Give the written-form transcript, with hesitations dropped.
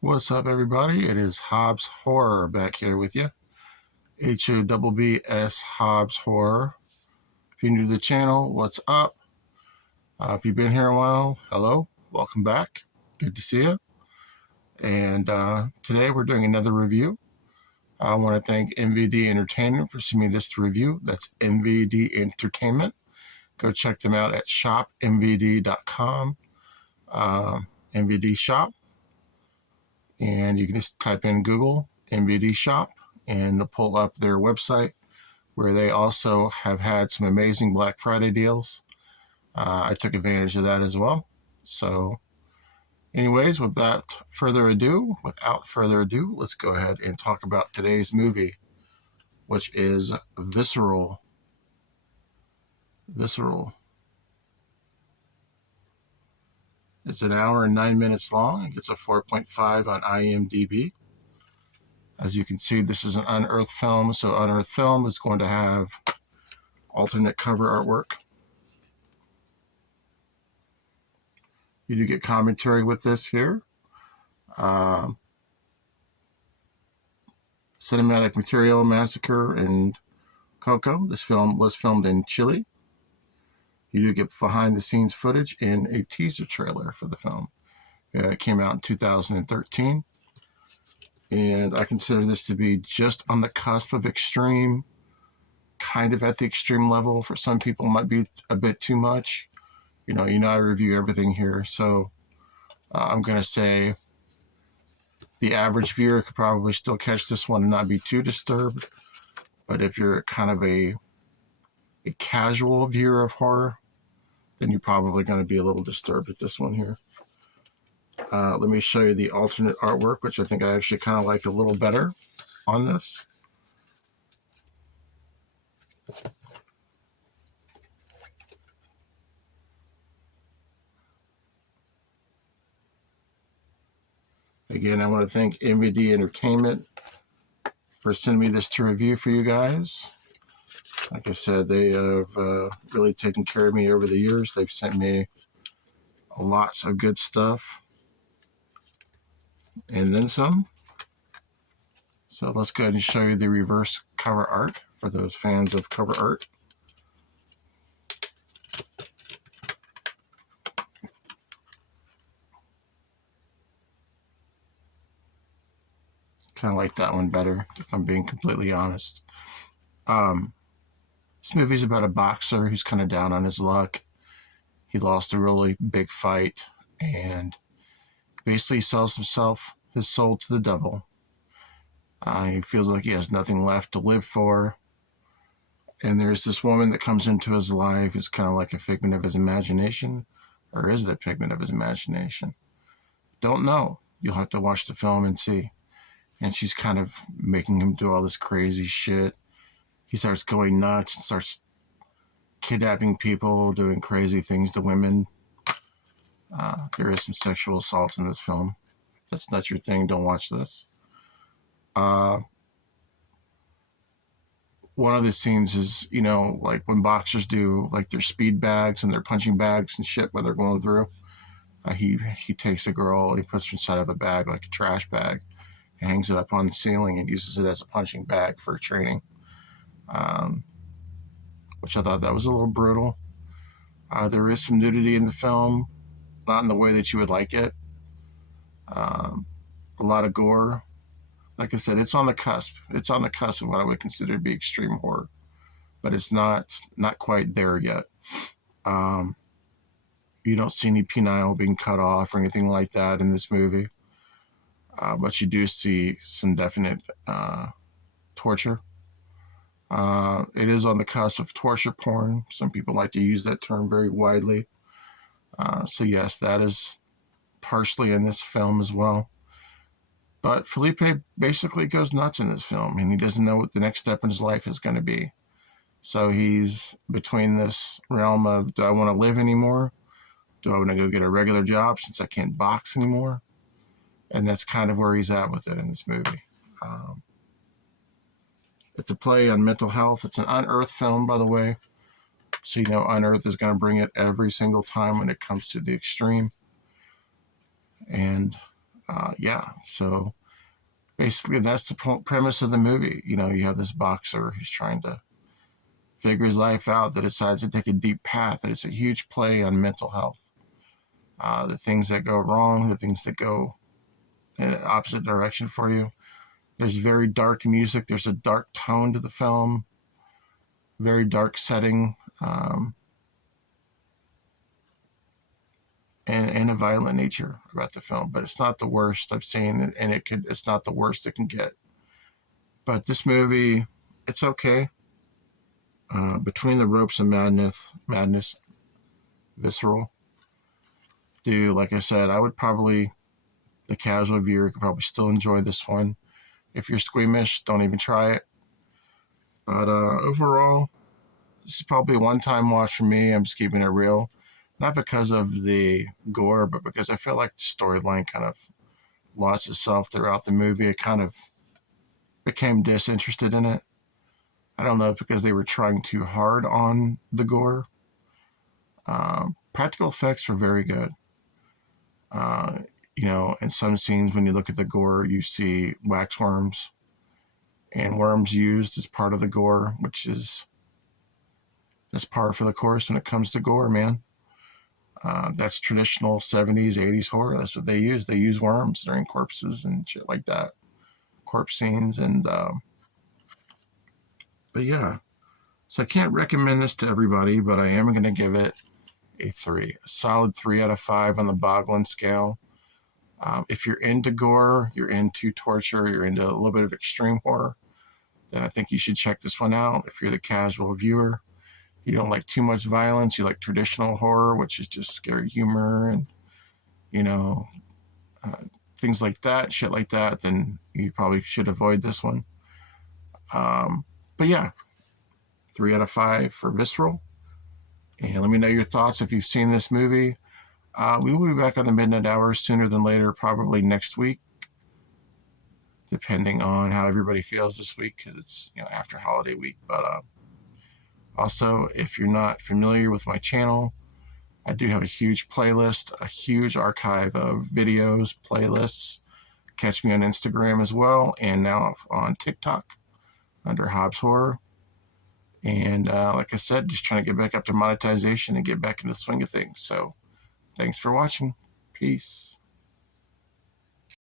What's up, everybody? It is Hobbs Horror back here with you. HOBBS Hobbs Horror. If you're new to the channel, what's up? If you've been here a while, hello, welcome back. Good to see you. And today we're doing another review. I want to thank MVD Entertainment for sending me this to review. That's MVD Entertainment. Go check them out at shopmvd.com. MVD Shop. And you can just type in Google MVD Shop and it'll pull up their website, where they also have had some amazing Black Friday deals. I took advantage of that as well. So anyways, without further ado, let's go ahead and talk about today's movie, which is Visceral. It's an hour and 9 minutes long. It gets a 4.5 on IMDb. As you can see, this is an unearthed film, so unearthed film is going to have alternate cover artwork. You do get commentary with this here. Cinematic material, Massacre, and Coco. This film was filmed in Chile. You do get behind-the-scenes footage and a teaser trailer for the film. It came out in 2013. And I consider this to be just on the cusp of extreme, kind of at the extreme level. For some people, it might be a bit too much. You know, I review everything here. So I'm going to say the average viewer could probably still catch this one and not be too disturbed. But if you're kind of a casual viewer of horror, then you're probably going to be a little disturbed at this one here. Let me show you the alternate artwork, which I think I actually kind of like a little better on this. Again, I want to thank MVD Entertainment for sending me this to review for you guys. Like I said, they have really taken care of me over the years. They've sent me lots of good stuff and then some. So let's go ahead and show you the reverse cover art for those fans of cover art. Kind of like that one better, if I'm being completely honest. This movie's about a boxer who's kind of down on his luck. He lost a really big fight and basically sells his soul to the devil. He feels like he has nothing left to live for. And there's this woman that comes into his life who's kind of like a figment of his imagination. Or is it a figment of his imagination? Don't know. You'll have to watch the film and see. And she's kind of making him do all this crazy shit. He starts going nuts and starts kidnapping people, doing crazy things to women. There is some sexual assault in this film. If that's not your thing, don't watch this. One of the scenes is, like when boxers do like their speed bags and their punching bags and shit when they're going through. He takes a girl and he puts her inside of a bag, like a trash bag, and hangs it up on the ceiling and uses it as a punching bag for training. Which I thought that was a little brutal. There is some nudity in the film, not in the way that you would like it. A lot of gore. Like I said, it's on the cusp. It's on the cusp of what I would consider to be extreme horror, but it's not quite there yet. You don't see any penile being cut off or anything like that in this movie, but you do see some definite torture. It is on the cusp of torture porn. Some people like to use that term very widely. So yes, that is partially in this film as well. But Felipe basically goes nuts in this film, and he doesn't know what the next step in his life is going to be. So he's between this realm of, do I want to live anymore? Do I want to go get a regular job since I can't box anymore? And that's kind of where he's at with it in this movie. It's a play on mental health. It's an unearthed film, by the way. So Unearthed is going to bring it every single time when it comes to the extreme. And Yeah, so basically that's the premise of the movie. You have this boxer who's trying to figure his life out, that decides to take a deep path, that it's a huge play on mental health. The things that go wrong, the things that go in an opposite direction for you. There's very dark music. There's a dark tone to the film, very dark setting, and a violent nature about the film. But it's not the worst I've seen, and it's not the worst it can get. But this movie, it's okay. Between the Ropes and Madness, Visceral. Dude, like I said, I would probably, the casual viewer could probably still enjoy this one. If you're squeamish, don't even try it. But overall, this is probably a one-time watch for me. I'm just keeping it real, not because of the gore, but because I feel like the storyline kind of lost itself throughout the movie. I kind of became disinterested in it. I don't know if because they were trying too hard on the gore. Practical effects were very good. Uh, in some scenes, when you look at the gore, you see wax worms and worms used as part of the gore, which is that's par for the course when it comes to gore, man. That's traditional 70s, 80s horror. That's what they use. They use worms during corpses and shit like that, corpse scenes. But yeah, so I can't recommend this to everybody, but I am going to give it a 3, a solid 3 out of 5 on the Boglin scale. If you're into gore, you're into torture, you're into a little bit of extreme horror, then I think you should check this one out. If you're the casual viewer, you don't like too much violence, you like traditional horror, which is just scary humor and, you know, uh, things like that, shit like that, then you probably should avoid this one. But yeah, 3 out of 5 for Visceral. And let me know your thoughts if you've seen this movie. We will be back on the midnight hour sooner than later, probably next week, depending on how everybody feels this week, because it's after holiday week. But also, if you're not familiar with my channel, I do have a huge playlist, a huge archive of videos, playlists. Catch me on Instagram as well, and now on TikTok under Hobbs Horror. And like I said, just trying to get back up to monetization and get back into the swing of things. So thanks for watching. Peace.